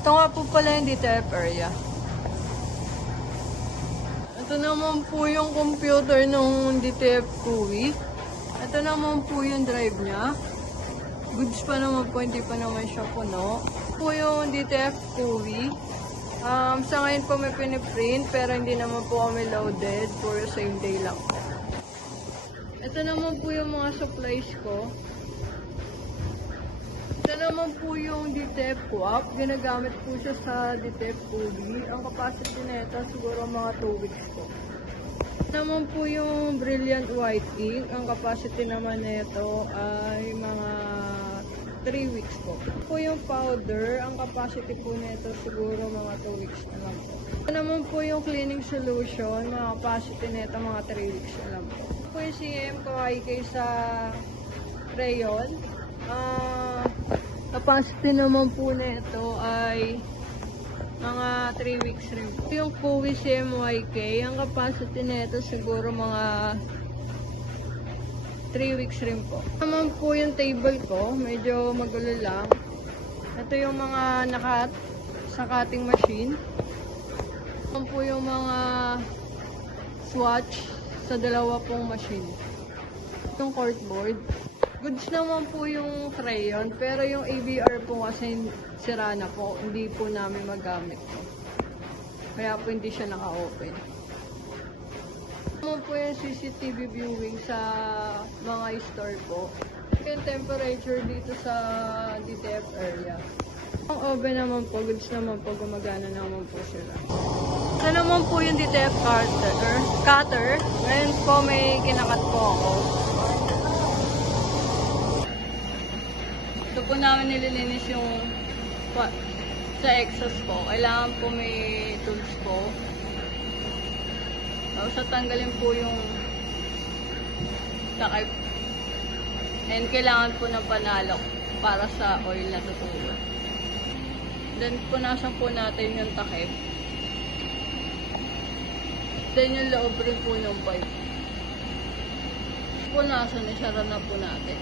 Ito nga po pala yung DTF area. Ito naman po yung computer ng DTF Kuwi. Ito naman po yung drive niya. Goods pa naman po, hindi pa naman siya puno. Ito po yung DTF Kuwi. Sa ngayon po may piniprint pero hindi naman po kami loaded for same day lang po. Ito naman po yung mga supplies ko. Ito naman po yung DTF Co-op. Ginagamit po siya sa DTF Kuwi. Ang capacity na ito siguro mga 2 weeks po. Ito naman po yung Brilliant White Ink. Ang capacity naman na ito ay mga 3 weeks po. Ito po yung powder. Ang capacity po na ito siguro mga 2 weeks na lang po. Ito naman po yung cleaning solution. Mga capacity na ito mga 3 weeks na lang po. Ito po yung CM Kawaii kay sa rayon. Capacity naman po na ito ay mga 3 weeks rin po. Yung Kuwi CMYK, ang capacity na ito siguro mga 3 weeks rin po. Naman po yung table ko, medyo magulo lang. Ito yung mga nakat sa cutting machine. Naman po yung mga swatch sa dalawa pong machine. Yung corkboard. Goods naman po yung crayon, pero yung ABR po kasi sira na po, hindi po namin magamit po. Kaya po hindi siya naka-open. Naman po yung CCTV viewing sa mga store po. Yung temperature dito sa DTF area. Ang oven naman po, goods naman po, gumagana naman po sila. Ito naman po yung DTF cutter. Ngayon po may kinakat po ako. Ito po namin nililinis yung sa exhaust po. Kailangan po may tools po. Tapos tatanggalin po yung takip. And kailangan po ng panalok para sa oil na tutulog. Then punasan po natin yung takip. Then yung loob rin po ng pipe. Punasan, isara na po natin.